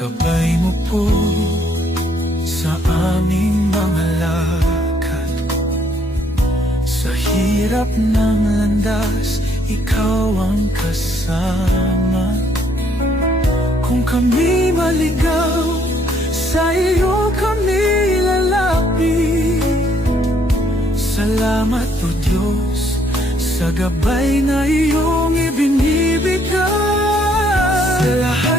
Gabay mo po sa aming mga lakad. Sa hirap ng landas, ikaw ang kasama. Kung kami maligaw, sa iyo kami lalapit. Salamat o Diyos sa gabay na iyong ibinibigay. Sa lahat